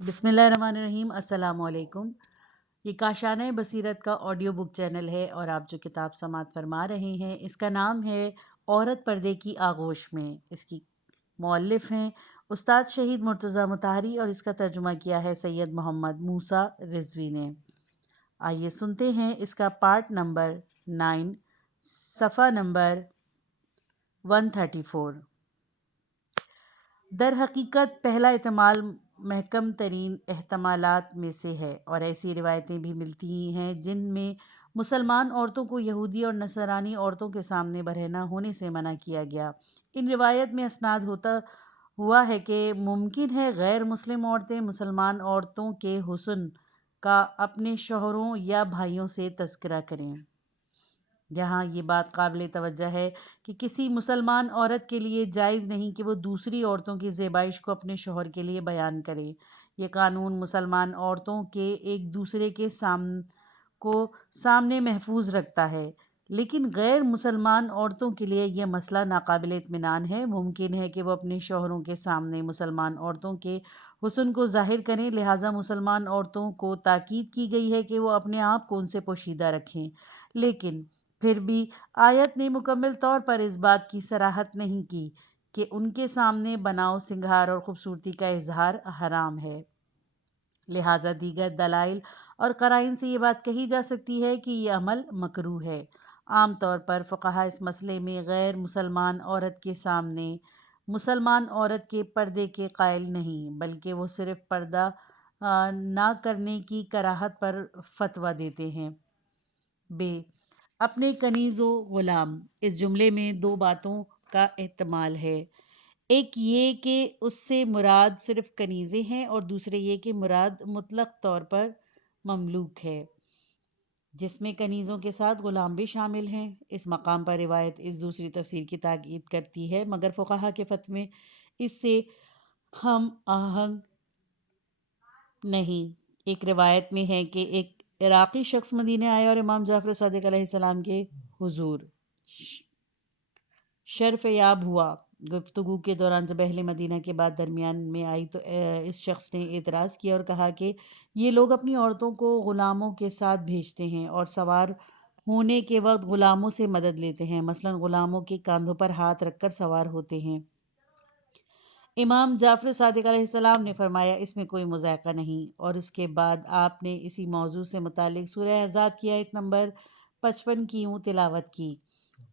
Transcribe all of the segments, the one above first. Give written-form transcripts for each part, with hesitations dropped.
بسم اللہ الرحمن الرحیم۔ السلام علیکم۔ یہ کاشانہ بصیرت کا آڈیو بک چینل ہے اور آپ جو کتاب سماعت فرما رہے ہیں اس کا نام ہے عورت پردے کی آغوش میں۔ اس کی مؤلف ہیں استاد شہید مرتضی مطہری اور اس کا ترجمہ کیا ہے سید محمد موسیٰ رضوی نے۔ آئیے سنتے ہیں اس کا پارٹ نمبر 9، صفحہ نمبر 134۔ در حقیقت پہلا احتمال محکم ترین احتمالات میں سے ہے، اور ایسی روایتیں بھی ملتی ہی ہیں جن میں مسلمان عورتوں کو یہودی اور نصرانی عورتوں کے سامنے برہنہ ہونے سے منع کیا گیا۔ ان روایت میں اسناد ہوتا ہوا ہے کہ ممکن ہے غیر مسلم عورتیں مسلمان عورتوں کے حسن کا اپنے شوہروں یا بھائیوں سے تذکرہ کریں۔ یہاں یہ بات قابل توجہ ہے کہ کسی مسلمان عورت کے لیے جائز نہیں کہ وہ دوسری عورتوں کی زیبائش کو اپنے شوہر کے لیے بیان کرے۔ یہ قانون مسلمان عورتوں کے ایک دوسرے کے سامنے محفوظ رکھتا ہے، لیکن غیر مسلمان عورتوں کے لیے یہ مسئلہ ناقابل اطمینان ہے۔ ممکن ہے کہ وہ اپنے شوہروں کے سامنے مسلمان عورتوں کے حسن کو ظاہر کریں، لہٰذا مسلمان عورتوں کو تاکید کی گئی ہے کہ وہ اپنے آپ کو ان سے پوشیدہ رکھیں، لیکن پھر بھی آیت نے مکمل طور پر اس بات کی صراحت نہیں کی کہ ان کے سامنے بناؤ، سنگھار اور خوبصورتی کا اظہار حرام ہے۔ لہٰذا دیگر دلائل اور قرائن سے یہ بات کہی جا سکتی ہے کہ یہ عمل مکروہ ہے۔ عام طور پر فقہا اس مسئلے میں غیر مسلمان عورت کے سامنے مسلمان عورت کے پردے کے قائل نہیں، بلکہ وہ صرف پردہ نہ کرنے کی کراہت پر فتویٰ دیتے ہیں۔ اپنے کنیز و غلام، اس جملے میں دو باتوں کا احتمال ہے۔ ایک یہ کہ اس سے مراد صرف کنیزیں ہیں، اور دوسرے یہ کہ مراد مطلق طور پر مملوک ہے، جس میں کنیزوں کے ساتھ غلام بھی شامل ہیں۔ اس مقام پر روایت اس دوسری تفسیر کی تائید کرتی ہے، مگر فقہا کے فتوے اس سے ہم آہنگ نہیں۔ ایک روایت میں ہے کہ ایک عراقی شخص مدینہ آیا اور امام جعفر صادق علیہ السلام کے حضور شرف یاب ہوا۔ گفتگو کے دوران جب اہل مدینہ کے بات درمیان میں آئی تو اس شخص نے اعتراض کیا اور کہا کہ یہ لوگ اپنی عورتوں کو غلاموں کے ساتھ بھیجتے ہیں اور سوار ہونے کے وقت غلاموں سے مدد لیتے ہیں، مثلاً غلاموں کے کاندھوں پر ہاتھ رکھ کر سوار ہوتے ہیں۔ امام جعفر صادق علیہ السلام نے فرمایا اس میں کوئی مضائقہ نہیں، اور اس کے بعد آپ نے اسی موضوع سے متعلق سورہ احزاب کی آیت نمبر 55 کی یوں تلاوت کی،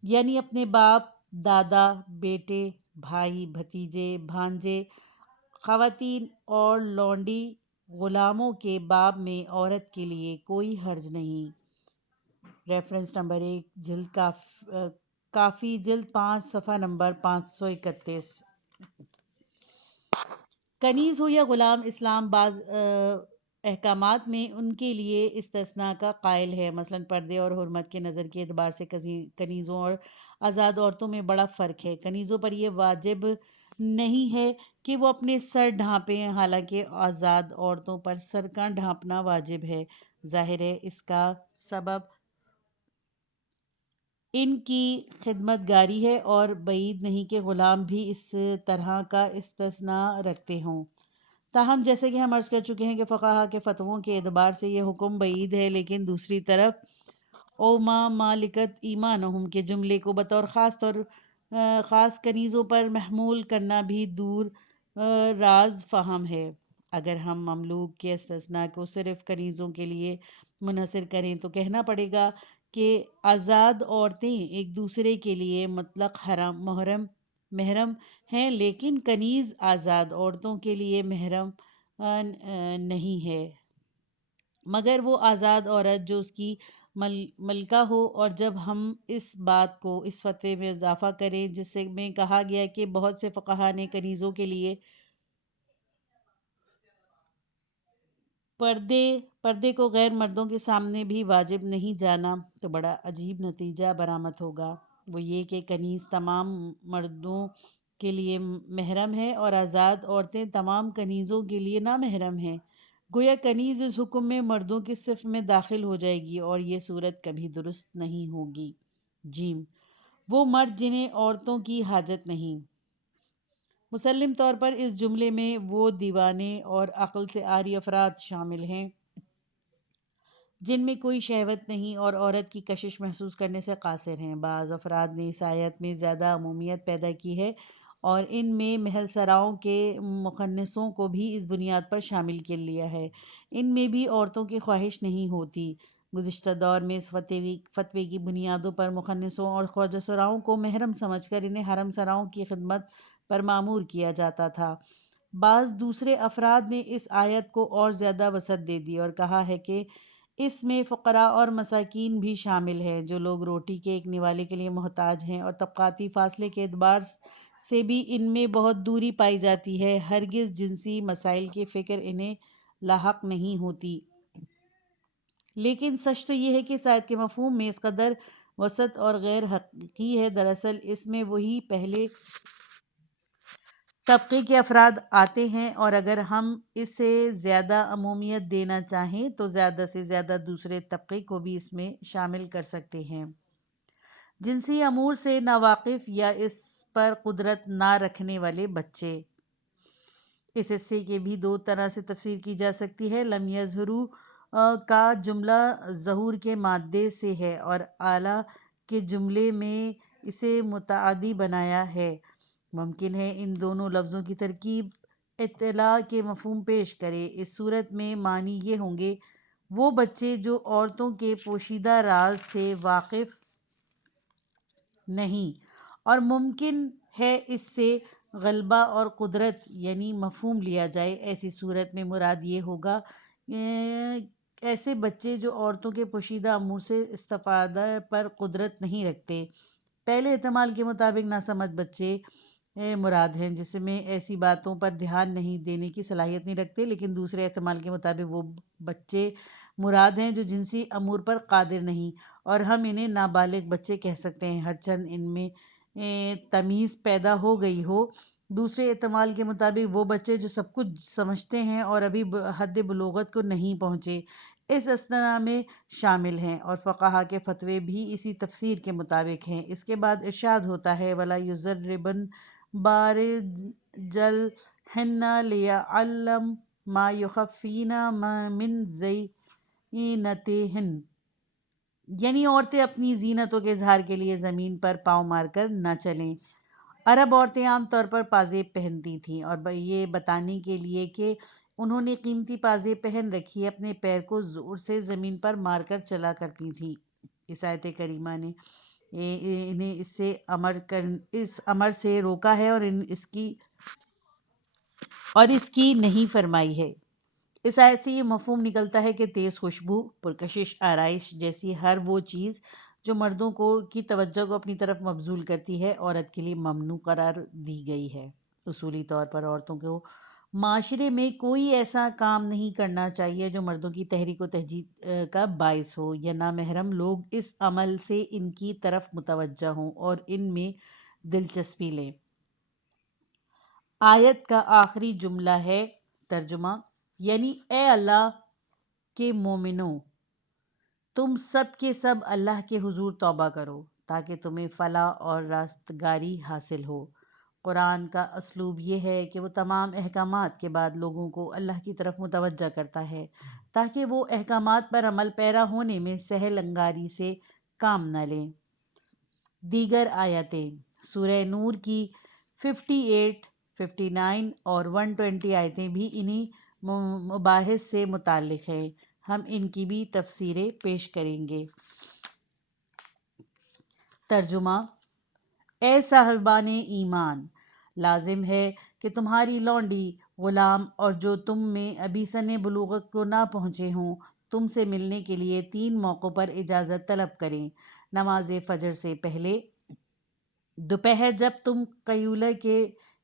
یعنی اپنے باپ، دادا، بیٹے، بھائی، بھتیجے، بھانجے، خواتین اور لونڈی غلاموں کے باب میں عورت کے لیے کوئی حرج نہیں۔ ریفرنس نمبر 1، جلد کافی جلد 5، صفحہ نمبر 531۔ کنیز ہو یا غلام، اسلام بعض احکامات میں ان کے لیے استثناء کا قائل ہے، مثلاً پردے اور حرمت کے نظر کے اعتبار سے کنیزوں اور آزاد عورتوں میں بڑا فرق ہے۔ کنیزوں پر یہ واجب نہیں ہے کہ وہ اپنے سر ڈھانپیں، حالانکہ آزاد عورتوں پر سر کا ڈھانپنا واجب ہے۔ ظاہر ہے اس کا سبب ان کی خدمت گاری ہے، اور بعید نہیں کہ غلام بھی اس طرح کا استثناء رکھتے ہوں۔ تاہم جیسے کہ ہم عرض کر چکے ہیں کہ فقہا کے فتووں کے اعتبار سے یہ حکم بعید ہے، لیکن دوسری طرف او ما مالکت ایمانہم کے جملے کو بطور خاص کنیزوں پر محمول کرنا بھی دور راز فہم ہے۔ اگر ہم مملوک کے استثناء کو صرف کنیزوں کے لیے منحصر کریں تو کہنا پڑے گا کہ آزاد عورتیں ایک دوسرے کے لیے مطلق محرم ہیں، لیکن کنیز آزاد عورتوں کے لیے محرم نہیں ہے، مگر وہ آزاد عورت جو اس کی ملکہ ہو۔ اور جب ہم اس بات کو اس فتوے میں اضافہ کریں جس میں کہا گیا کہ بہت سے فقہا نے کنیزوں کے لیے پردے کو غیر مردوں کے سامنے بھی واجب نہیں جانا، تو بڑا عجیب نتیجہ برآمد ہوگا، وہ یہ کہ کنیز تمام مردوں کے لیے محرم ہے اور آزاد عورتیں تمام کنیزوں کے لیے نامحرم ہیں۔ گویا کنیز اس حکم میں مردوں کی صف میں داخل ہو جائے گی، اور یہ صورت کبھی درست نہیں ہوگی۔ وہ مرد جنہیں عورتوں کی حاجت نہیں، مسلم طور پر اس جملے میں وہ دیوانے اور عقل سے عاری افراد شامل ہیں جن میں کوئی شہوت نہیں اور عورت کی کشش محسوس کرنے سے قاصر ہیں۔ بعض افراد نے اس آیت میں زیادہ عمومیت پیدا کی ہے اور ان میں محل سراؤں کے مخنثوں کو بھی اس بنیاد پر شامل کر لیا ہے۔ ان میں بھی عورتوں کی خواہش نہیں ہوتی۔ گزشتہ دور میں اس فتوے کی بنیادوں پر مخنثوں اور خواجہ سراؤں کو محرم سمجھ کر انہیں حرم سراؤں کی خدمت پر مامور کیا جاتا تھا۔ بعض دوسرے افراد نے اس آیت کو اور زیادہ وسعت دے دی اور کہا ہے کہ اس میں فقراء اور مساکین بھی شامل ہیں، جو لوگ روٹی کے ایک نوالے کے لیے محتاج ہیں، اور طبقاتی فاصلے کے اعتبار سے بھی ان میں بہت دوری پائی جاتی ہے۔ ہرگز جنسی مسائل کی فکر انہیں لاحق نہیں ہوتی۔ لیکن سچ تو یہ ہے کہ اس آیت کے مفہوم میں اس قدر وسعت اور غیر حقیقی ہے۔ دراصل اس میں وہی پہلے طبقے کے افراد آتے ہیں، اور اگر ہم اسے زیادہ عمومیت دینا چاہیں تو زیادہ سے زیادہ دوسرے طبقے کو بھی اس میں شامل کر سکتے ہیں۔ جنسی امور سے ناواقف یا اس پر قدرت نہ رکھنے والے بچے۔ اس حصے کی بھی دو طرح سے تفسیر کی جا سکتی ہے۔ لم یظہروا کا جملہ ظہور کے مادے سے ہے اور اعلیٰ کے جملے میں اسے متعدی بنایا ہے۔ ممکن ہے ان دونوں لفظوں کی ترکیب اطلاع کے مفہوم پیش کرے۔ اس صورت میں معنی یہ ہوں گے وہ بچے جو عورتوں کے پوشیدہ راز سے واقف نہیں، اور ممکن ہے اس سے غلبہ اور قدرت یعنی مفہوم لیا جائے۔ ایسی صورت میں مراد یہ ہوگا ایسے بچے جو عورتوں کے پوشیدہ امور سے استفادہ پر قدرت نہیں رکھتے۔ پہلے احتمال کے مطابق ناسمجھ بچے مراد ہیں جس میں ایسی باتوں پر دھیان نہیں دینے کی صلاحیت نہیں رکھتے، لیکن دوسرے احتمال کے مطابق وہ بچے مراد ہیں جو جنسی امور پر قادر نہیں، اور ہم انہیں نابالغ بچے کہہ سکتے ہیں، ہرچند ان میں تمیز پیدا ہو گئی ہو۔ دوسرے احتمال کے مطابق وہ بچے جو سب کچھ سمجھتے ہیں اور ابھی حد بلوغت کو نہیں پہنچے اس اصطلاح میں شامل ہیں، اور فقہا کے فتوے بھی اسی تفسیر کے مطابق ہیں۔ اس کے بعد ارشاد ہوتا ہے وَلَا يُضْرِبْنَ بِأَرْجُلِهِنَّ لِيَعْلَمَ مَا يُخْفِينَ مِنْ زِينَتِهِنَّ، یعنی عورتیں اپنی زینتوں کے اظہار کے لیے زمین پر پاؤں مار کر نہ چلیں۔ عرب عورتیں عام طور پر پازیب پہنتی تھیں، اور یہ بتانے کے لیے کہ انہوں نے قیمتی پازیب پہن رکھی ہے، اپنے پیر کو زور سے زمین پر مار کر چلا کرتی تھیں۔ اس آیت کریمہ نے انہیں اس امر سے روکا ہے اور اس کی نہیں فرمائی ہے۔ اس آیت سے یہ مفہوم نکلتا ہے کہ تیز خوشبو، پرکشش آرائش جیسی ہر وہ چیز جو مردوں کی توجہ کو اپنی طرف مبذول کرتی ہے، عورت کے لیے ممنوع قرار دی گئی ہے۔ اصولی طور پر عورتوں کو معاشرے میں کوئی ایسا کام نہیں کرنا چاہیے جو مردوں کی تحریک و تہجید کا باعث ہو، یا نامحرم لوگ اس عمل سے ان کی طرف متوجہ ہوں اور ان میں دلچسپی لیں۔ آیت کا آخری جملہ ہے ترجمہ، یعنی اے اللہ کے مومنوں، تم سب کے سب اللہ کے حضور توبہ کرو تاکہ تمہیں فلاح اور راستگاری حاصل ہو۔ قرآن کا اسلوب یہ ہے کہ وہ تمام احکامات کے بعد لوگوں کو اللہ کی طرف متوجہ کرتا ہے تاکہ وہ احکامات پر عمل پیرا ہونے میں سہل انگاری سے کام نہ لیں۔ دیگر آیتیں سورہ نور کی 58، 59 اور 120 آیتیں بھی انہی مباحث سے متعلق ہیں۔ ہم ان کی بھی تفسیریں پیش کریں گے۔ ترجمہ، اے صاحبان ایمان، لازم ہے کہ تمہاری لونڈی، غلام اور جو تم میں ابھی سن بلوغت کو نہ پہنچے ہوں تم سے ملنے کے لیے 3 موقعوں پر اجازت طلب کریں: نماز فجر سے پہلے، دوپہر جب تم قیلولہ کے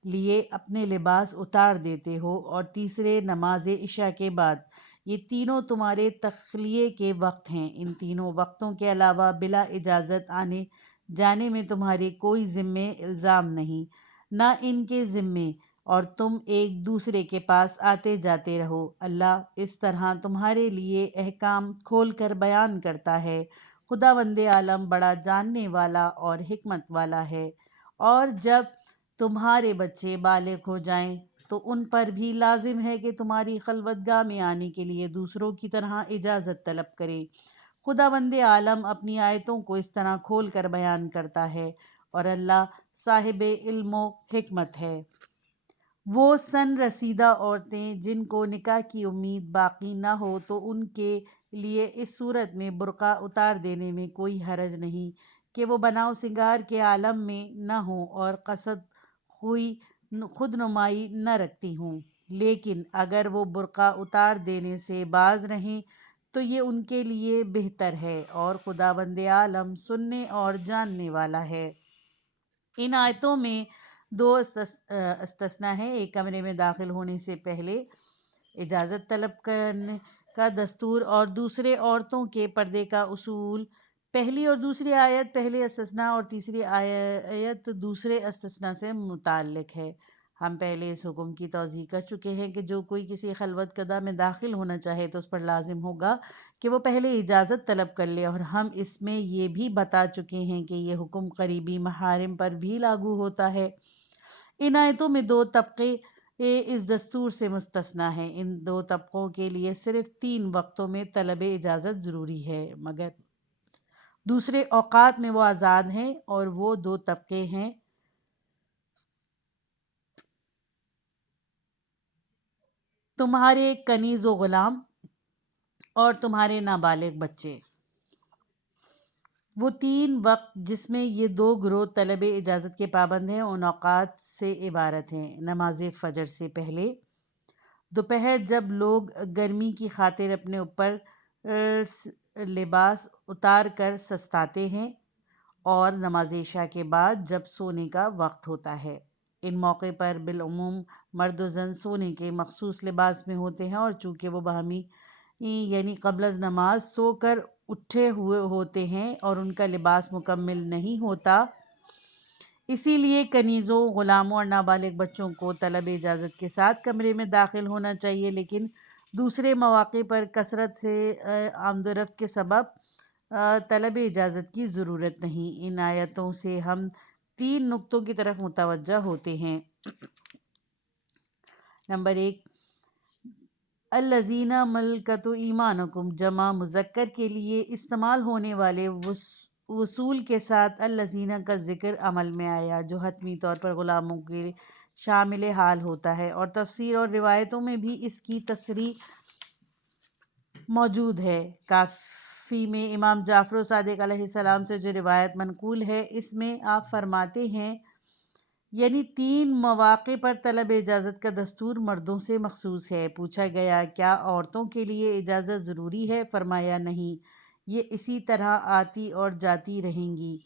لیے اپنے لباس اتار دیتے ہو، اور تیسرے نماز عشاء کے بعد۔ یہ تینوں تمہارے تخلیے کے وقت ہیں۔ ان تینوں وقتوں کے علاوہ بلا اجازت آنے جانے میں تمہارے کوئی ذمہ الزام نہیں، نہ ان کے ذمے، اور تم ایک دوسرے کے پاس آتے جاتے رہو۔ اللہ اس طرح تمہارے لیے احکام کھول کر بیان کرتا ہے۔ خداوند عالم بڑا جاننے والا اور حکمت والا ہے۔ اور جب تمہارے بچے بالغ ہو جائیں تو ان پر بھی لازم ہے کہ تمہاری خلوت گاہ میں آنے کے لیے دوسروں کی طرح اجازت طلب کریں۔ خداوند عالم اپنی آیتوں کو اس طرح کھول کر بیان کرتا ہے اور اللہ صاحب علم و حکمت ہے۔ وہ سن رسیدہ عورتیں جن کو نکاح کی امید باقی نہ ہو تو ان کے لیے اس صورت میں برقع اتار دینے میں کوئی حرج نہیں کہ وہ بناؤ سنگار کے عالم میں نہ ہوں اور قصد خود نمائی نہ رکھتی ہوں، لیکن اگر وہ برقع اتار دینے سے باز رہیں تو یہ ان کے لیے بہتر ہے، اور خداوند عالم سننے اور جاننے والا ہے۔ ان آیتوں میں دو استثناء ہیں، ایک کمرے میں داخل ہونے سے پہلے اجازت طلب کرنے کا دستور اور دوسرے عورتوں کے پردے کا اصول۔ پہلی اور دوسری آیت پہلے استثناء اور تیسری آیت دوسرے استثناء سے متعلق ہے۔ ہم پہلے اس حکم کی توضیح کر چکے ہیں کہ جو کوئی کسی خلوت گاہ میں داخل ہونا چاہے تو اس پر لازم ہوگا کہ وہ پہلے اجازت طلب کر لے، اور ہم اس میں یہ بھی بتا چکے ہیں کہ یہ حکم قریبی محارم پر بھی لاگو ہوتا ہے۔ ان آیتوں میں دو طبقے اس دستور سے مستثنیٰ ہیں۔ ان دو طبقوں کے لیے صرف 3 وقتوں میں طلب اجازت ضروری ہے، مگر دوسرے اوقات میں وہ آزاد ہیں، اور وہ دو طبقے ہیں: تمہارے کنیز و غلام اور تمہارے نابالغ بچے۔ وہ 3 وقت جس میں یہ دو گروہ طلب اجازت کے پابند ہیں ان اوقات سے عبارت ہیں: نماز فجر سے پہلے، دوپہر جب لوگ گرمی کی خاطر اپنے اوپر لباس اتار کر سستاتے ہیں، اور نماز عشاء کے بعد جب سونے کا وقت ہوتا ہے۔ ان موقع پر بالعموم مرد و زن سونے کے مخصوص لباس میں ہوتے ہیں، اور چونکہ وہ باہمی یعنی قبل از نماز سو کر اٹھے ہوئے ہوتے ہیں اور ان کا لباس مکمل نہیں ہوتا، اسی لیے کنیزوں، غلاموں اور نابالغ بچوں کو طلب اجازت کے ساتھ کمرے میں داخل ہونا چاہیے، لیکن دوسرے مواقع پر کثرت آمد و رفت کے سبب طلب اجازت کی ضرورت نہیں۔ ان آیتوں سے ہم 3 نقطوں کی طرف متوجہ ہوتے ہیں۔ نمبر 1، الذین ملکت ایمانکم جمع مذکر کے لیے استعمال ہونے والے وصول کے ساتھ الذین کا ذکر عمل میں آیا، جو حتمی طور پر غلاموں کے شامل حال ہوتا ہے، اور تفسیر اور روایتوں میں بھی اس کی تصریح موجود ہے۔ کافی میں امام جعفر صادق علیہ السلام سے جو روایت منقول ہے، اس میں آپ فرماتے ہیں، یعنی 3 مواقع پر طلب اجازت کا دستور مردوں سے مخصوص ہے۔ پوچھا گیا، کیا عورتوں کے لیے اجازت ضروری ہے؟ فرمایا، نہیں، یہ اسی طرح آتی اور جاتی رہیں گی۔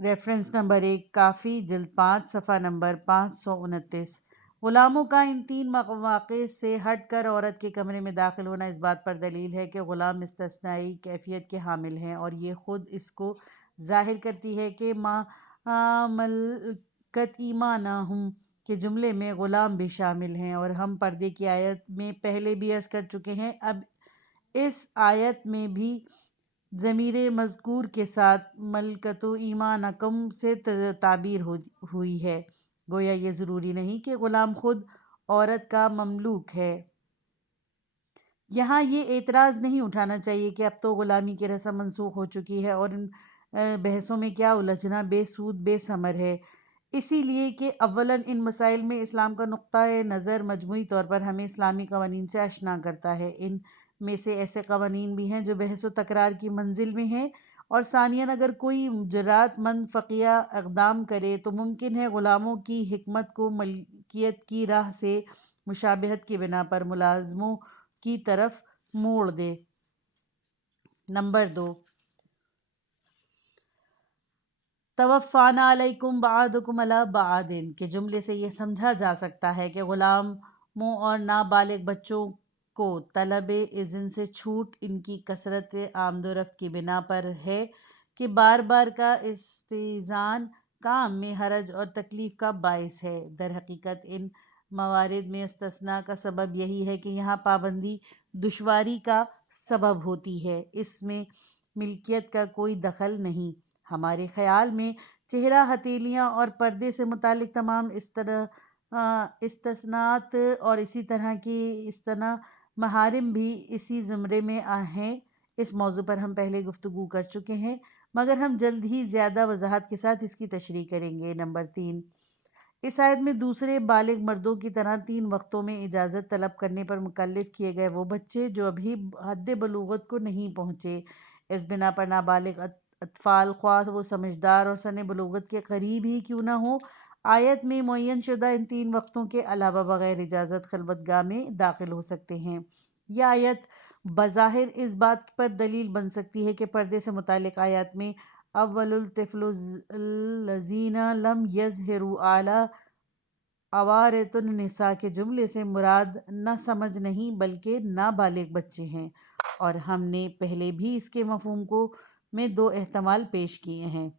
ریفرنس نمبر 1، کافی جلد 5 صفحہ نمبر 529۔ غلاموں کا ان 3 مواقع سے ہٹ کر عورت کے کمرے میں داخل ہونا اس بات پر دلیل ہے کہ غلام استثنائی کیفیت کے حامل ہیں، اور یہ خود اس کو ظاہر کرتی ہے کہ ما ملکت ایمانہم کے جملے میں غلام بھی شامل ہیں، اور ہم پردے کی آیت میں پہلے بھی عرض کر چکے ہیں۔ اب اس آیت میں بھی ضمیر مذکور کے ساتھ ملکت ایمانکم سے تعبیر ہوئی ہے، گویا یہ ضروری نہیں کہ غلام خود عورت کا مملوک ہے۔ یہاں یہ اعتراض نہیں اٹھانا چاہیے کہ اب تو غلامی کی رسم منسوخ ہو چکی ہے اور ان بحثوں میں کیا الجھنا بے سود بے ثمر ہے، اسی لیے کہ اولاً ان مسائل میں اسلام کا نقطۂ نظر مجموعی طور پر ہمیں اسلامی قوانین سے آشنا کرتا ہے۔ ان میں سے ایسے قوانین بھی ہیں جو بحث و تکرار کی منزل میں ہیں، اور ثانیاً اگر کوئی جرأت مند فقیہ اقدام کرے تو ممکن ہے غلاموں کی حکمت کو ملکیت کی راہ سے مشابہت کی بنا پر ملازموں کی طرف موڑ دے۔ نمبر 2، توفانا علیکم بعضکم علی بعض کے جملے سے یہ سمجھا جا سکتا ہے کہ غلاموں اور نابالغ بچوں کو طلب اذن سے چھوٹ ان کی کثرت آمد و رفت کی بنا پر ہے کہ بار بار کا استئذان کام میں حرج اور تکلیف کا باعث ہے۔ در حقیقت ان موارد میں استثناء کا سبب یہی ہے کہ یہاں پابندی دشواری کا سبب ہوتی ہے، اس میں ملکیت کا کوئی دخل نہیں۔ ہمارے خیال میں چہرہ، ہتھیلیاں اور پردے سے متعلق تمام استثناءات اور اسی طرح کی محارم بھی اسی زمرے میں ہیں۔ اس موضوع پر ہم پہلے گفتگو کر چکے ہیں، مگر ہم جلد ہی زیادہ وضاحت کے ساتھ اس کی تشریح کریں گے۔ نمبر 3، اس آیت میں دوسرے بالغ مردوں کی طرح 3 وقتوں میں اجازت طلب کرنے پر مکلف کیے گئے وہ بچے جو ابھی حد بلوغت کو نہیں پہنچے۔ اس بنا پر نابالغ اطفال، خواہ وہ سمجھدار اور سن بلوغت کے قریب ہی کیوں نہ ہو، آیت میں معین شدہ ان 3 وقتوں کے علاوہ بغیر اجازت خلوت گاہ میں داخل ہو سکتے ہیں۔ یہ آیت بظاہر اس بات پر دلیل بن سکتی ہے کہ پردے سے متعلق آیات میں اول الطفل الذین لم یظہروا علی عوارت النساء کے جملے سے مراد نہ سمجھ نہیں بلکہ نابالغ بچے ہیں، اور ہم نے پہلے بھی اس کے مفہوم میں 2 احتمال پیش کیے ہیں۔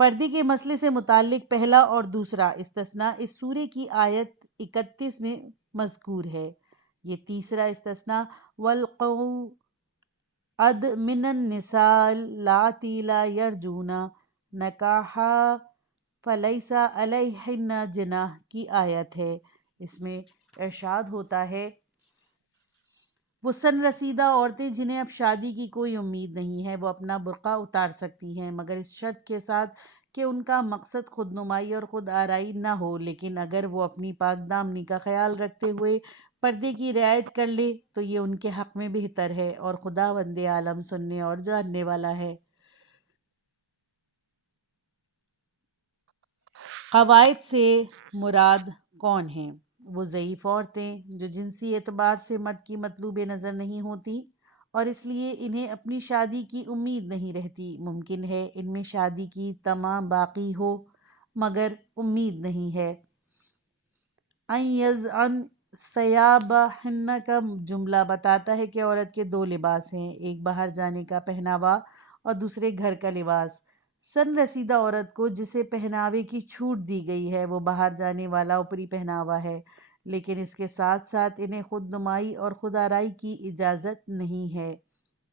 پردے کے مسئلے سے متعلق پہلا اور دوسرا استثناء اس سورہ کی آیت 31 میں مذکور ہے۔ یہ تیسرا استثناء وَالْقَوْعَدْ مِنَ النِّسَاءِ اللَّاتِي لَا يَرْجُونَ نِکَاحًا فَلَيْسَ عَلَيْهِنَّ جُنَاحٌ کی آیت ہے۔ اس میں ارشاد ہوتا ہے وہ سن رسیدہ عورتیں جنہیں اب شادی کی کوئی امید نہیں ہے وہ اپنا برقع اتار سکتی ہیں، مگر اس شرط کے ساتھ کہ ان کا مقصد خود نمائی اور خود آرائی نہ ہو، لیکن اگر وہ اپنی پاک دامنی کا خیال رکھتے ہوئے پردے کی رعایت کر لے تو یہ ان کے حق میں بہتر ہے، اور خداوند عالم سننے اور جاننے والا ہے۔ قواعد سے مراد کون ہیں؟ وہ ضعیف عورتیں جو جنسی اعتبار سے مرد کی مطلوب نظر نہیں ہوتی اور اس لیے انہیں اپنی شادی کی امید نہیں رہتی۔ ممکن ہے ان میں شادی کی تمع باقی ہو مگر امید نہیں ہے۔ ان یضعن ثیابہن کا جملہ بتاتا ہے کہ عورت کے 2 لباس ہیں، ایک باہر جانے کا پہناوا اور دوسرے گھر کا لباس۔ سن رسیدہ عورت کو جسے پہناوے کی چھوٹ دی گئی ہے وہ باہر جانے والا اوپری پہناوا ہے، لیکن اس کے ساتھ ساتھ انہیں خود نمائی اور خود آرائی کی اجازت نہیں ہے۔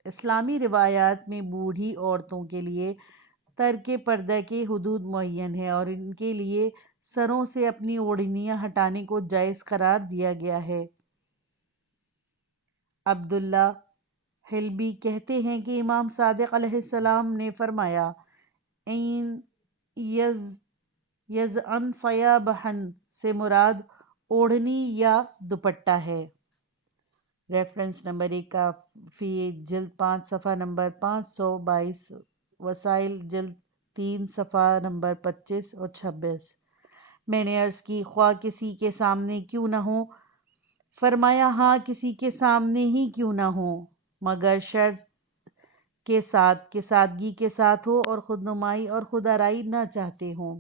اسلامی روایات میں بوڑھی عورتوں کے لیے ترک پردہ کے حدود معین ہیں اور ان کے لیے سروں سے اپنی اوڑھنیاں ہٹانے کو جائز قرار دیا گیا ہے۔ عبداللہ حلبی کہتے ہیں کہ امام صادق علیہ السلام نے فرمایا ان یضعن ثیابہن سے مراد اوڑھنی یا دوپٹہ ہے۔ ریفرنس نمبر 1 کافی جلد 5 صفحہ نمبر 522، وسائل جلد 3 صفحہ نمبر 25 اور 26۔ میں نے عرض کی خواہ کسی کے سامنے کیوں نہ ہو؟ فرمایا ہاں کسی کے سامنے ہی کیوں نہ ہو مگر شرط کے ساتھ کہ سادگی کے ساتھ ہو اور خود نمائی اور خود آرائی نہ چاہتے ہوں۔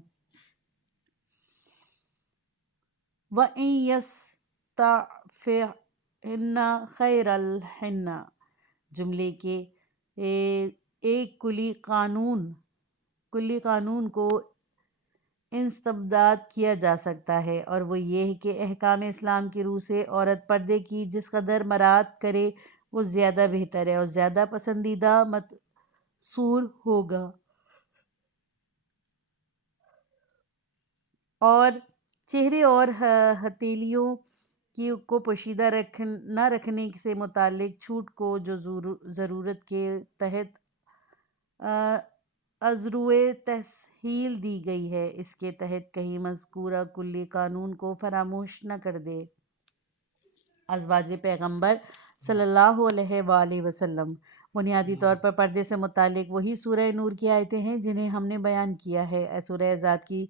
وَإِن يَسْتَعْفِفْنَ خَيْرًا لَّهُنَّ جملے کے ایک کلی قانون کو استنباط کیا جا سکتا ہے اور وہ یہ کہ احکام اسلام کی روح سے عورت پردے کی جس قدر مراعات کرے وہ زیادہ بہتر ہے اور زیادہ پسندیدہ محسوس ہوگا، اور چہرے اور ہتھیلیوں کو پوشیدہ نہ رکھنے سے متعلق چھوٹ کو جو ضرورت کے تحت ازروئے تسہیل دی گئی ہے اس کے تحت کہیں مذکورہ کلی قانون کو فراموش نہ کر دے۔ ازواج پیغمبر صلی اللہ علیہ وآلہ وسلم بنیادی طور پر پردے سے متعلق وہی سورہ نور کی آیتیں ہیں جنہیں ہم نے بیان کیا ہے۔ سورہ احزاب کی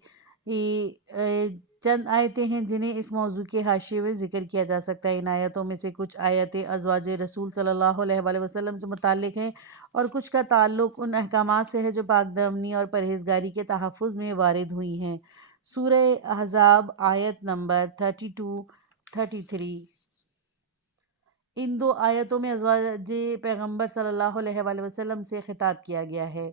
چند آیتیں ہیں جنہیں اس موضوع کے حاشیے میں ذکر کیا جا سکتا ہے۔ ان آیتوں میں سے کچھ آیتیں ازواج رسول صلی اللہ علیہ وآلہ وسلم سے متعلق ہیں اور کچھ کا تعلق ان احکامات سے ہے جو پاک دامنی اور پرہیزگاری کے تحفظ میں وارد ہوئی ہیں۔ سورہ احزاب آیت نمبر 32-33۔ ان 2 آیتوں میں ازواج پیغمبر صلی اللہ علیہ وآلہ وسلم سے خطاب کیا گیا ہے۔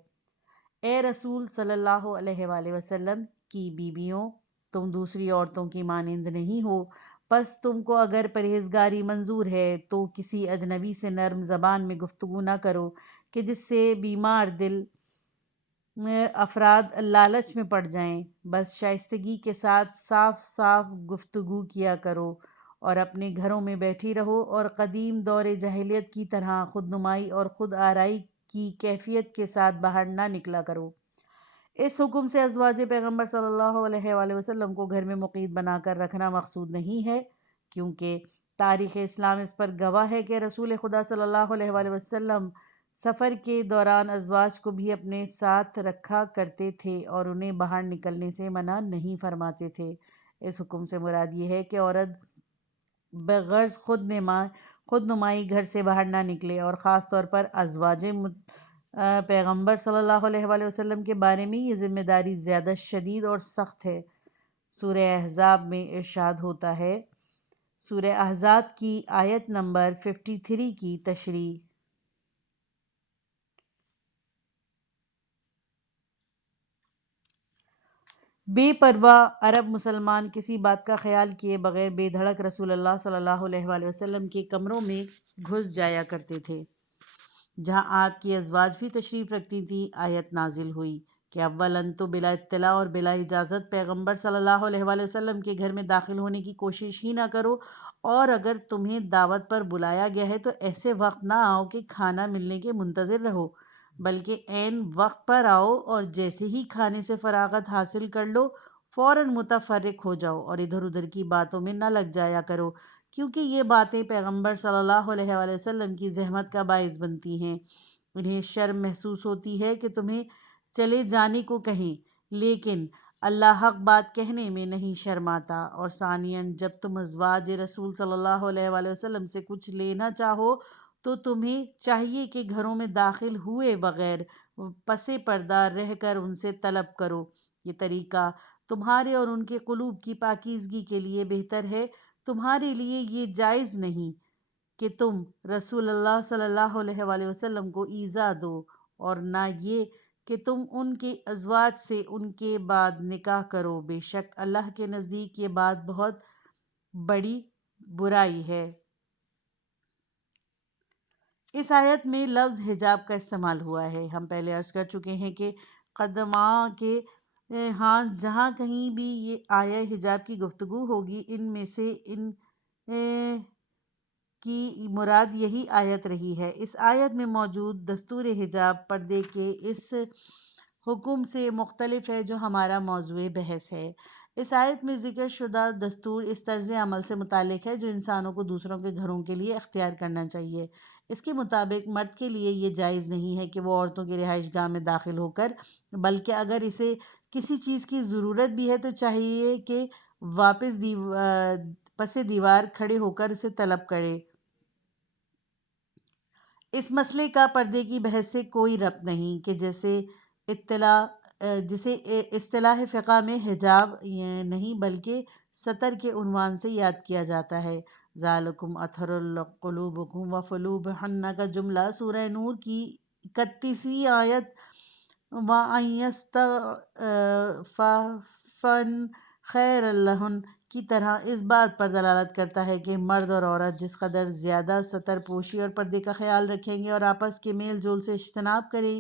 اے رسول صلی اللہ علیہ وآلہ وسلم کی بیویوں، تم دوسری عورتوں کی مانند نہیں ہو، پس تم کو اگر پرہیزگاری منظور ہے تو کسی اجنبی سے نرم زبان میں گفتگو نہ کرو کہ جس سے بیمار دل افراد لالچ میں پڑ جائیں، بس شائستگی کے ساتھ صاف صاف گفتگو کیا کرو اور اپنے گھروں میں بیٹھی رہو اور قدیم دور جاہلیت کی طرح خود نمائی اور خود آرائی کی کیفیت کے ساتھ باہر نہ نکلا کرو۔ اس حکم سے ازواج پیغمبر صلی اللہ علیہ وآلہ وسلم کو گھر میں مقید بنا کر رکھنا مقصود نہیں ہے، کیونکہ تاریخ اسلام اس پر گواہ ہے کہ رسول خدا صلی اللہ علیہ وآلہ وسلم سفر کے دوران ازواج کو بھی اپنے ساتھ رکھا کرتے تھے اور انہیں باہر نکلنے سے منع نہیں فرماتے تھے۔ اس حکم سے مراد یہ ہے کہ عورت بغرض خود نمائی گھر سے باہر نہ نکلے، اور خاص طور پر ازواج پیغمبر صلی اللہ علیہ وآلہ وسلم کے بارے میں یہ ذمہ داری زیادہ شدید اور سخت ہے۔ سورہ احزاب میں ارشاد ہوتا ہے، سورہ احزاب کی آیت نمبر 53 کی تشریح۔ بے پرواہ عرب مسلمان کسی بات کا خیال کیے بغیر بے دھڑک رسول اللہ صلی اللہ علیہ وآلہ وسلم کے کمروں میں گھس جایا کرتے تھے، جہاں آپ کی ازواج بھی تشریف رکھتی تھی۔ آیت نازل ہوئی کہ اولاً تو بلا اطلاع اور بلا اجازت پیغمبر صلی اللہ علیہ وآلہ وسلم کے گھر میں داخل ہونے کی کوشش ہی نہ کرو، اور اگر تمہیں دعوت پر بلایا گیا ہے تو ایسے وقت نہ آؤ کہ کھانا ملنے کے منتظر رہو، بلکہ عین وقت پر آؤ اور جیسے ہی کھانے سے فراغت حاصل کر لو فوراً متفرق ہو جاؤ اور ادھر ادھر کی باتوں میں نہ لگ جایا کرو، کیونکہ یہ باتیں پیغمبر صلی اللہ علیہ وآلہ وسلم کی زحمت کا باعث بنتی ہیں۔ انہیں شرم محسوس ہوتی ہے کہ تمہیں چلے جانے کو کہیں، لیکن اللہ حق بات کہنے میں نہیں شرماتا۔ اور ثانیاً جب تم ازواج رسول صلی اللہ علیہ وآلہ وسلم سے کچھ لینا چاہو تو تمہیں چاہیے کہ گھروں میں داخل ہوئے بغیر پس پردہ رہ کر ان سے طلب کرو۔ یہ طریقہ تمہارے اور ان کے قلوب کی پاکیزگی کے لیے بہتر ہے۔ تمہارے لیے یہ جائز نہیں کہ تم رسول اللہ صلی اللہ علیہ وآلہ وسلم کو ایذا دو، اور نہ یہ کہ تم ان کے ازواج سے ان کے بعد نکاح کرو، بے شک اللہ کے نزدیک یہ بات بہت بڑی برائی ہے۔ اس آیت میں لفظ حجاب کا استعمال ہوا ہے۔ ہم پہلے عرض کر چکے ہیں کہ قدماء کے ہاں جہاں کہیں بھی یہ آیہ حجاب کی گفتگو ہوگی، ان میں سے ان کی مراد یہی آیت رہی ہے۔ اس آیت میں موجود دستور حجاب پردے کے اس حکم سے مختلف ہے جو ہمارا موضوع بحث ہے۔ اس آیت میں ذکر شدہ دستور اس طرز عمل سے متعلق ہے جو انسانوں کو دوسروں کے گھروں کے لیے اختیار کرنا چاہیے۔ اس کے مطابق مرد کے لیے یہ جائز نہیں ہے کہ وہ عورتوں کی رہائش گاہ میں داخل ہو کر، بلکہ اگر اسے کسی چیز کی ضرورت بھی ہے تو چاہیے کہ پس دیوار کھڑے ہو کر اسے طلب کرے۔ اس مسئلے کا پردے کی بحث سے کوئی ربط نہیں کہ جسے اصطلاح فقہ میں حجاب نہیں بلکہ ستر کے عنوان سے یاد کیا جاتا ہے۔ ذالکم اطہر قلوبکم وقلوبہن کا جملہ سورہ نور کی 31ویں آیت وَأَن يَسْتَعْفَفْنَ خَيْرٌ لَّهُنَّ کی طرح اس بات پر دلالت کرتا ہے کہ مرد اور عورت جس قدر زیادہ ستر پوشی اور پردے کا خیال رکھیں گے اور آپس کے میل جول سے اجتناب کریں،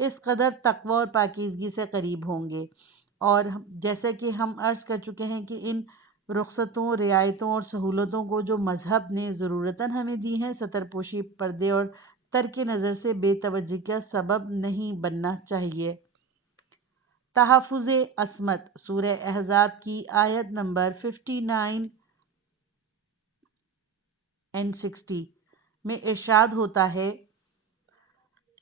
اس قدر تقوی اور پاکیزگی سے قریب ہوں گے۔ اور جیسا کہ ہم عرض کر چکے ہیں کہ ان رخصتوں، رعایتوں اور سہولتوں کو جو مذہب نے ضرورتاً ہمیں دی ہیں، ستر پوشی، پردے اور ترک نظر سے بے توجہی کا سبب نہیں بننا چاہیے۔ تحفظ عصمت سورہ احزاب کی آیت نمبر 59 and 60 میں ارشاد ہوتا ہے،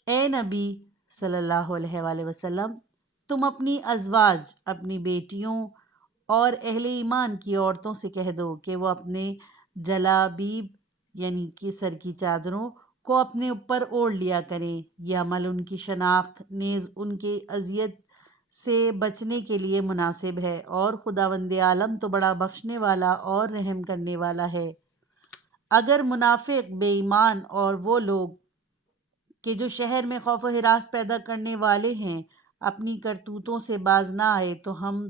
اے نبی صلی اللہ علیہ وآلہ وسلم، تم اپنی ازواج، اپنی بیٹیوں اور اہل ایمان کی عورتوں سے کہہ دو کہ وہ اپنے جلابیب یعنی کہ سر کی چادروں کو اپنے اوپر اوڑھ لیا کریں۔ یہ عمل ان کی شناخت نیز ان کے اذیت سے بچنے کے لیے مناسب ہے، اور خداوند عالم تو بڑا بخشنے والا اور رحم کرنے والا ہے۔ اگر منافق، بے ایمان اور وہ لوگ کہ جو شہر میں خوف و ہراس پیدا کرنے والے ہیں اپنی کرتوتوں سے باز نہ آئے تو ہم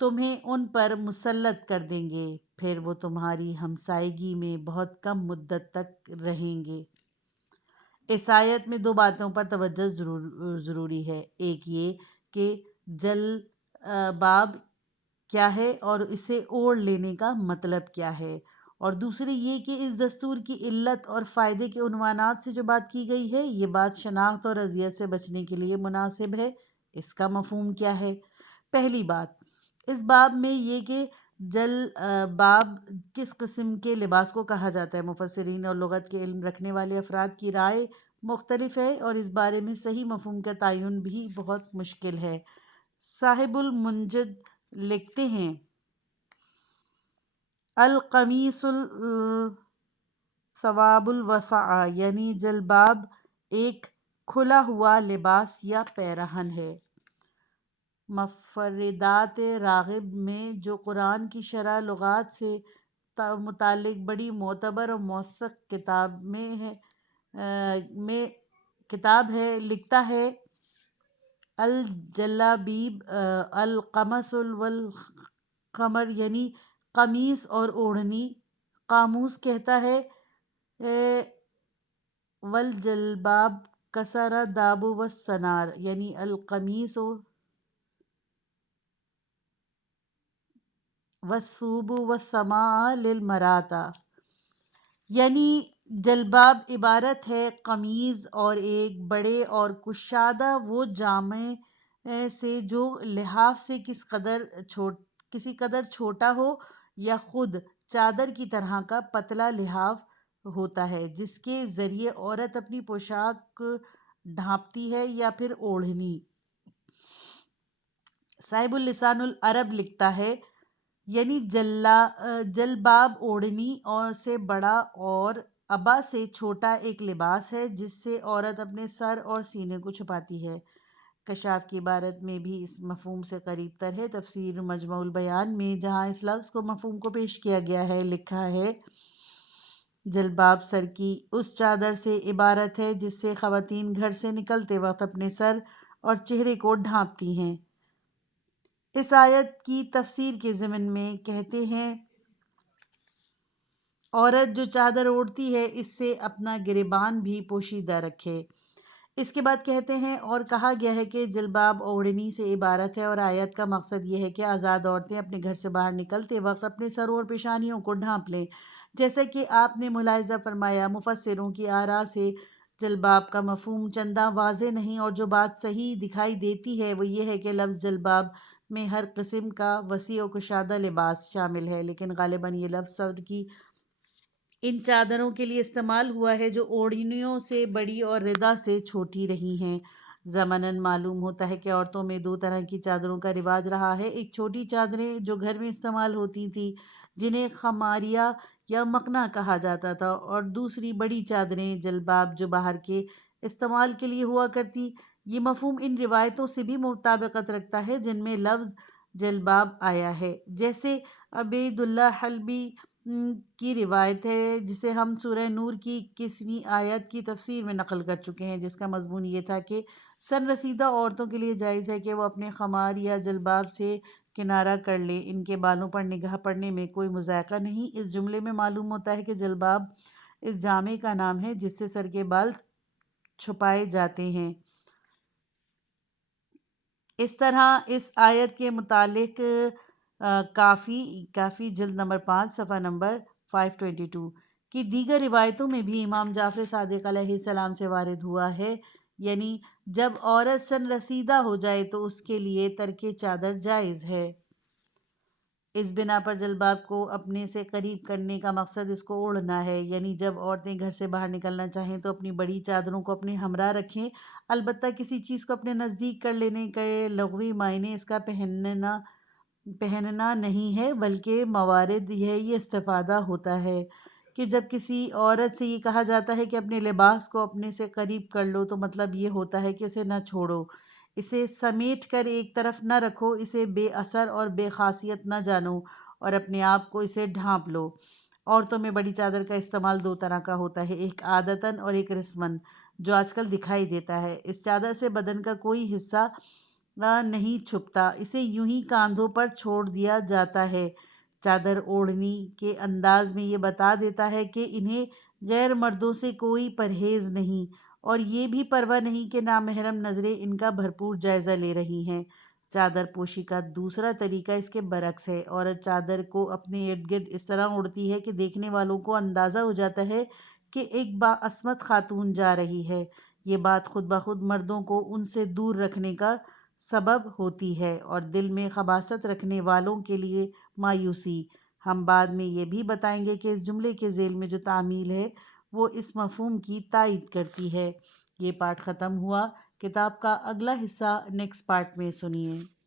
تمہیں ان پر مسلط کر دیں گے، پھر وہ تمہاری ہمسائیگی میں بہت کم مدت تک رہیں گے۔ اس آیت میں دو باتوں پر توجہ ضروری ہے، ایک یہ کہ جلباب کیا ہے اور اسے اوڑھ لینے کا مطلب کیا ہے، اور دوسری یہ کہ اس دستور کی علت اور فائدے کے عنوانات سے جو بات کی گئی ہے یہ بات شناخت اور اذیت سے بچنے کے لیے مناسب ہے، اس کا مفہوم کیا ہے۔ پہلی بات، اس باب میں یہ کہ جلباب کس قسم کے لباس کو کہا جاتا ہے، مفسرین اور لغت کے علم رکھنے والے افراد کی رائے مختلف ہے اور اس بارے میں صحیح مفہوم کا تعین بھی بہت مشکل ہے۔ صاحب المنجد لکھتے ہیں القمیص ثواب الوسع، یعنی جلباب ایک کھلا ہوا لباس یا پیراہن ہے۔ مفردات راغب میں جو قرآن کی شرح لغات سے متعلق بڑی معتبر اور موثق کتاب ہے لکھتا ہے الجلابیب القمص والخمر، یعنی قمیص اور اوڑھنی۔ قاموس کہتا ہے والجلباب کسر داب والسنار، یعنی القمیص والثوب والسماء للمراتا، یعنی جلباب عبارت ہے قمیض اور ایک بڑے اور کشادہ وہ جامے سے جو لحاف سے کسی قدر چھوٹا ہو یا خود چادر کی طرح کا پتلا لحاف ہوتا ہے، جس کے ذریعے عورت اپنی پوشاک ڈھانپتی ہے یا پھر اوڑھنی۔ صاحب اللسان العرب لکھتا ہے یعنی جلباب اوڑھنی اور سے بڑا اور ابا سے چھوٹا ایک لباس ہے جس سے عورت اپنے سر اور سینے کو چھپاتی ہے۔ کشاف کی عبارت میں بھی اس مفہوم سے قریب تر ہے۔ تفسیر مجمع البیان میں جہاں اس لفظ کو مفہوم کو پیش کیا گیا ہے لکھا ہے جلباب سر کی اس چادر سے عبارت ہے جس سے خواتین گھر سے نکلتے وقت اپنے سر اور چہرے کو ڈھانپتی ہیں۔ اس آیت کی تفسیر کے ضمن میں کہتے ہیں عورت جو چادر اوڑھتی ہے اس سے اپنا گریبان بھی پوشیدہ رکھے۔ اس کے بعد کہتے ہیں اور کہا گیا ہے کہ جلباب اوڑھنی سے عبارت ہے اور آیت کا مقصد یہ ہے کہ آزاد عورتیں اپنے گھر سے باہر نکلتے وقت اپنے سروں اور پیشانیوں کو ڈھانپ لیں۔ جیسا کہ آپ نے ملاحظہ فرمایا مفسروں کی آراء سے جلباب کا مفہوم چنداں واضح نہیں، اور جو بات صحیح دکھائی دیتی ہے وہ یہ ہے کہ لفظ جلباب میں ہر قسم کا وسیع و کشادہ لباس شامل ہے، لیکن غالباً یہ لفظ سر کی ان چادروں کے لیے استعمال ہوا ہے جو اوڑھنیوں سے بڑی اور ردا سے چھوٹی رہی ہیں۔ ضمناً معلوم ہوتا ہے کہ عورتوں میں دو طرح کی چادروں کا رواج رہا ہے، ایک چھوٹی چادریں جو گھر میں استعمال ہوتی تھیں جنہیں خماریہ یا مکنا کہا جاتا تھا، اور دوسری بڑی چادریں جلباب جو باہر کے استعمال کے لیے ہوا کرتی۔ یہ مفہوم ان روایتوں سے بھی مطابقت رکھتا ہے جن میں لفظ جلباب آیا ہے، جیسے عبید اللہ حلبی کی روایت ہے جسے ہم سورہ نور کی 21ویں آیت کی تفسیر میں نقل کر چکے ہیں، جس کا مضمون یہ تھا کہ سن رسیدہ عورتوں کے لیے جائز ہے کہ وہ اپنے خمار یا جلباب سے کنارہ کر لیں، ان کے بالوں پر نگاہ پڑنے میں کوئی مضائقہ نہیں۔ اس جملے میں معلوم ہوتا ہے کہ جلباب اس جامے کا نام ہے جس سے سر کے بال چھپائے جاتے ہیں۔ اس طرح اس آیت کے متعلق کافی جلد نمبر 5 صفحہ نمبر 522 کی دیگر روایتوں میں بھی امام جعفر صادق علیہ السلام سے وارد ہوا ہے، یعنی جب عورت سن رسیدہ ہو جائے تو اس کے لیے ترک چادر جائز ہے۔ اس بنا پر جلباب کو اپنے سے قریب کرنے کا مقصد اس کو اوڑھنا ہے، یعنی جب عورتیں گھر سے باہر نکلنا چاہیں تو اپنی بڑی چادروں کو اپنے ہمراہ رکھیں۔ البتہ کسی چیز کو اپنے نزدیک کر لینے کے لغوی معنی اس کا پہننا نہیں ہے، بلکہ موارد یہ استفادہ ہوتا ہے کہ جب کسی عورت سے یہ کہا جاتا ہے کہ اپنے لباس کو اپنے سے قریب کر لو تو مطلب یہ ہوتا ہے کہ اسے نہ چھوڑو، اسے سمیٹ کر ایک طرف نہ رکھو، اسے بے اثر اور بے خاصیت نہ جانو اور اپنے آپ کو اسے ڈھانپ لو۔ عورتوں میں بڑی چادر کا استعمال دو طرح کا ہوتا ہے، ایک عادتاً اور ایک رسماً، جو آج کل دکھائی دیتا ہے۔ اس چادر سے بدن کا کوئی حصہ نہیں چھپتا، اسے یوں ہی کاندھوں پر چھوڑ دیا جاتا ہے۔ چادر اوڑھنی کے انداز میں یہ بتا دیتا ہے کہ انہیں غیر مردوں سے کوئی پرہیز نہیں، اور یہ بھی پرواہ نہیں کہ نامحرم نظریں ان کا بھرپور جائزہ لے رہی ہیں۔ چادر پوشی کا دوسرا طریقہ اس کے برعکس ہے۔ عورت چادر کو اپنے ارد گرد اس طرح اوڑھتی ہے کہ دیکھنے والوں کو اندازہ ہو جاتا ہے کہ ایک باعصمت خاتون جا رہی ہے۔ یہ بات خود بخود مردوں کو ان سے دور رکھنے کا سبب ہوتی ہے اور دل میں خباثت رکھنے والوں کے لیے مایوسی۔ ہم بعد میں یہ بھی بتائیں گے کہ اس جملے کے ذیل میں جو تعمیل ہے وہ اس مفہوم کی تائید کرتی ہے۔ یہ پارٹ ختم ہوا۔ کتاب کا اگلا حصہ نیکسٹ پارٹ میں سنیے۔